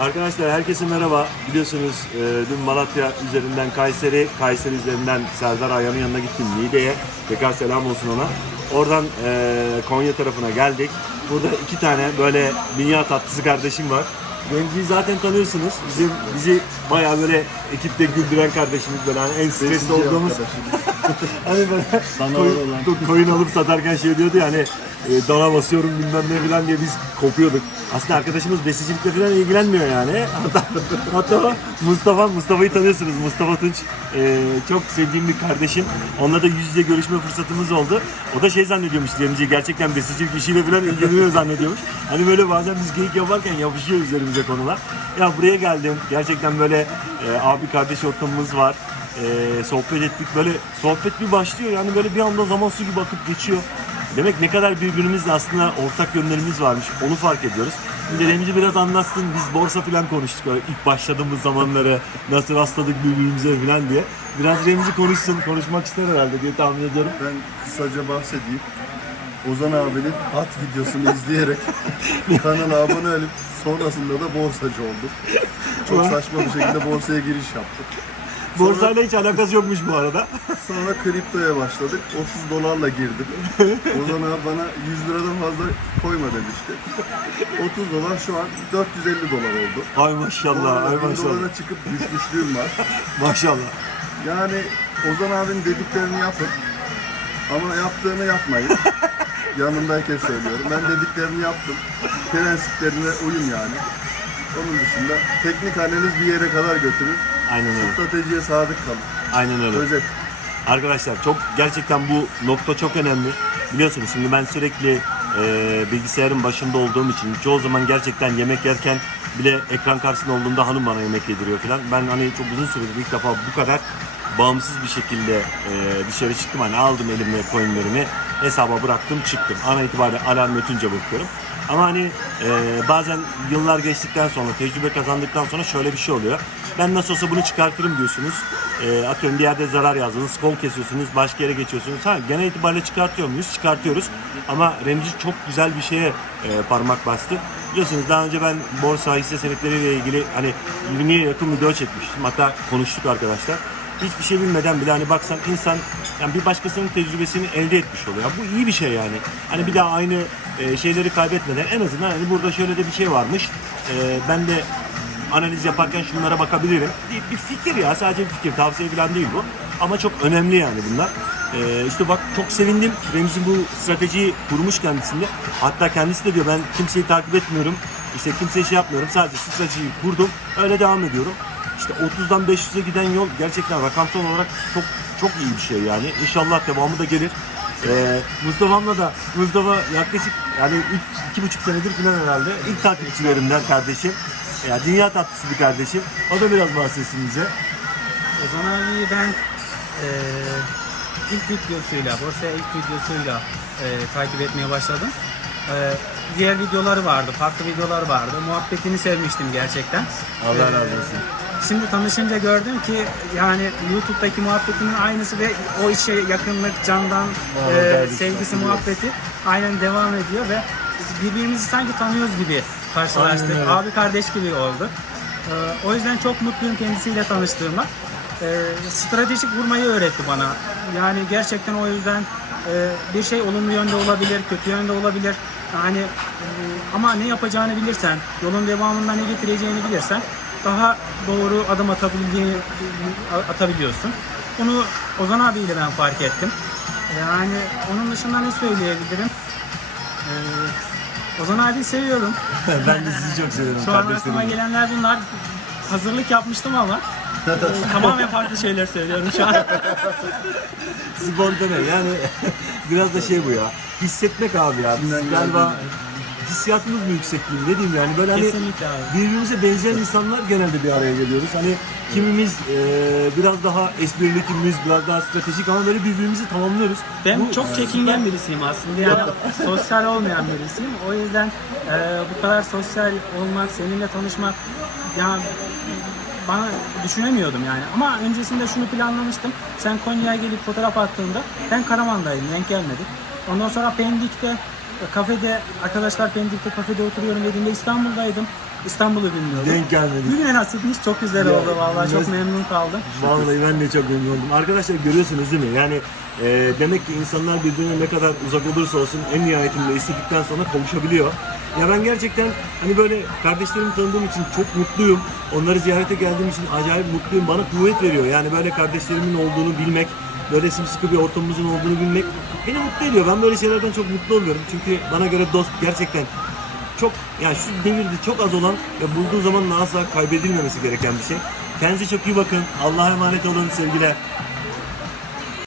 Arkadaşlar herkese merhaba. Biliyorsunuz e, dün Malatya üzerinden Kayseri, Kayseri üzerinden Serdar Ayhan'ın yanına gittim Niğde'ye. Tekrar selam olsun ona. Oradan e, Konya tarafına geldik. Burada iki tane böyle dünya tatlısı kardeşim var. Remzi'yi zaten tanıyorsunuz. Bizim bizi bayağı böyle ekipte güldüren kardeşimiz böyle hani en stresli olduğumuz hani böyle koyun, koyun alıp satarken şey diyordu ya hani e, dana basıyorum bilmem ne falan diye biz kopuyorduk. Aslında arkadaşımız besicilikle falan ilgilenmiyor yani. Hatta, hatta Mustafa, Mustafa'yı tanıyorsunuz. Mustafa Tunç e, çok sevdiğim bir kardeşim. Onunla da yüz yüze görüşme fırsatımız oldu. O da şey zannediyormuş Remzi gerçekten besicilik işiyle falan ilgileniyor zannediyormuş. Hani böyle bazen biz geyik yaparken yapışıyor üzerimize konular. Ya buraya geldim. Gerçekten böyle e, abi kardeş ortamımız var e, sohbet ettik. Böyle sohbet bir başlıyor yani böyle bir anda zaman su gibi akıp geçiyor. Demek ne kadar birbirimizle aslında ortak yönlerimiz varmış onu fark ediyoruz. Şimdi Remzi biraz anlatsın biz borsa falan konuştuk ilk başladığımız zamanları nasıl rastladık birbirimize falan diye. Biraz Remzi konuşsun konuşmak ister herhalde diye tahmin ediyorum. Ben kısaca bahsedeyim. Ozan abinin at videosunu izleyerek kanala abone olup sonrasında da borsacı oldum. Çok saçma bir şekilde borsaya giriş yaptık. Borsayla hiç alakası yokmuş bu arada. Sonra kriptoya başladık. 30 dolarla girdim. Ozan abi bana 100 liradan fazla koyma demişti. 30 dolar şu an 450 dolar oldu. Ay maşallah ay Sonra 1000 maşallah. dolara çıkıp düşmüşlüğüm var. Maşallah. Yani Ozan abinin dediklerini yapın. Ama yaptığını yapmayın. Yanındayken söylüyorum. Ben dediklerini yaptım. Prensiplerine uyun yani. Onun dışında teknik analiz bir yere kadar götürür. Aynen öyle. Stratejiye sadık kalın. Aynen öyle. Özet. Arkadaşlar çok gerçekten bu nokta çok önemli. Biliyorsunuz şimdi ben sürekli e, bilgisayarın başında olduğum için çoğu zaman gerçekten yemek yerken bile ekran karşısında olduğumda hanım bana yemek yediriyor falan. Ben hani çok uzun süredir ilk defa bu kadar bağımsız bir şekilde e, dışarı çıktım. Hani aldım elimle coinlerimi hesaba bıraktım çıktım. Ana itibariyle alarm ötünce bakıyorum. Ama hani e, bazen yıllar geçtikten sonra, tecrübe kazandıktan sonra şöyle bir şey oluyor. Ben nasıl olsa bunu çıkartırım diyorsunuz. E, atıyorum bir yerde zarar yazdınız, kol kesiyorsunuz, başka yere geçiyorsunuz. Ha genel itibariyle çıkartıyor muyuz? Çıkartıyoruz. Ama Remzi çok güzel bir şeye e, parmak bastı. Biliyorsunuz daha önce ben borsa hisse senetleriyle ilgili hani 20'ye yakın video çekmiştim. Hatta konuştuk arkadaşlar hiçbir şey bilmeden bile hani baksan insan yani bir başkasının tecrübesini elde etmiş oluyor. Bu iyi bir şey yani. Hani bir daha aynı e, şeyleri kaybetmeden en azından hani burada şöyle de bir şey varmış. E, ben de analiz yaparken şunlara bakabilirim. Bir, bir fikir ya sadece bir fikir. Tavsiye falan değil bu. Ama çok önemli yani bunlar. E, işte bak çok sevindim. Remzi bu stratejiyi kurmuş kendisinde. Hatta kendisi de diyor ben kimseyi takip etmiyorum. İşte kimseye şey yapmıyorum. Sadece stratejiyi kurdum. Öyle devam ediyorum. İşte 30'dan 500'e giden yol gerçekten rakamsal olarak çok çok iyi bir şey yani. İnşallah devamı da gelir. Ee, Mustafa'mla da Mustafa yaklaşık yani üç, iki buçuk senedir falan herhalde ilk takipçilerimden kardeşim. Ya dünya tatlısı bir kardeşim. O da biraz bahsetsin bize. Ozan abiyi ben eee ilk videosuyla, borsaya ilk videosuyla eee, takip etmeye başladım. Eee, diğer videoları vardı, farklı videolar vardı. Muhabbetini sevmiştim gerçekten. Allah Eee, razı olsun. Şimdi tanışınca gördüm ki yani YouTube'daki muhabbetinin aynısı ve o işe yakınlık, candan Aa, eee, kardeşim, sevgisi, muhabbeti aynen devam ediyor ve birbirimizi sanki tanıyoruz gibi karşılaştık. Aynen öyle. Abi kardeş gibi oldu. Eee, o yüzden çok mutluyum kendisiyle tanıştığıma. Eee, stratejik vurmayı öğretti bana. Yani gerçekten o yüzden eee, bir şey olumlu yönde olabilir, kötü yönde olabilir. Yani eee, ama ne yapacağını bilirsen, yolun devamında ne getireceğini bilirsen daha doğru adım atabildiğini atabiliyorsun. Bunu Ozan abiyle ben fark ettim. Yani onun dışında ne söyleyebilirim? Eee, Ozan abi seviyorum. ben de sizi çok seviyorum Şu an aklıma gelenler bunlar. Hazırlık yapmıştım ama e, tamamen farklı şeyler söylüyorum şu an. Spontane yani biraz da şey bu ya. Hissetmek abi ya. Biz galiba hissiyatımız mı yüksek diyeyim ne diyeyim yani böyle hani Kesinlikle abi. birbirimize benzeyen insanlar genelde bir araya geliyoruz. Hani kimimiz e, biraz daha esprili, kimimiz biraz daha stratejik ama böyle birbirimizi tamamlıyoruz. Ben Bu- çok çekingen birisiyim aslında. Yani sosyal olmayan birisiyim. O yüzden e, bu kadar sosyal olmak, seninle tanışmak yani bana düşünemiyordum yani. Ama öncesinde şunu planlamıştım. Sen Konya'ya gelip fotoğraf attığında ben Karaman'daydım, denk gelmedik. Ondan sonra Pendik'te kafede, arkadaşlar Pendik'te kafede oturuyorum dediğimde İstanbul'daydım. İstanbul'u bilmiyordum. Denk gelmedik. Bugüne nasipmiş çok güzel Ya, oldu vallahi çok memnun kaldım. Vallahi ben de çok memnun oldum. Arkadaşlar görüyorsunuz değil mi? Yani e, demek ki insanlar birbirine ne kadar uzak olursa olsun en nihayetinde istedikten sonra kavuşabiliyor. Ya ben gerçekten hani böyle kardeşlerimi tanıdığım için çok mutluyum. Onları ziyarete geldiğim için acayip mutluyum. Bana kuvvet veriyor. Yani böyle kardeşlerimin olduğunu bilmek, böyle sıkı bir ortamımızın olduğunu bilmek beni mutlu ediyor. Ben böyle şeylerden çok mutlu oluyorum. Çünkü bana göre dost gerçekten çok yani şu devirde çok az olan ve bulduğu zaman asla kaybedilmemesi gereken bir şey. Kendinize çok iyi bakın. Allah'a emanet olun sevgiler.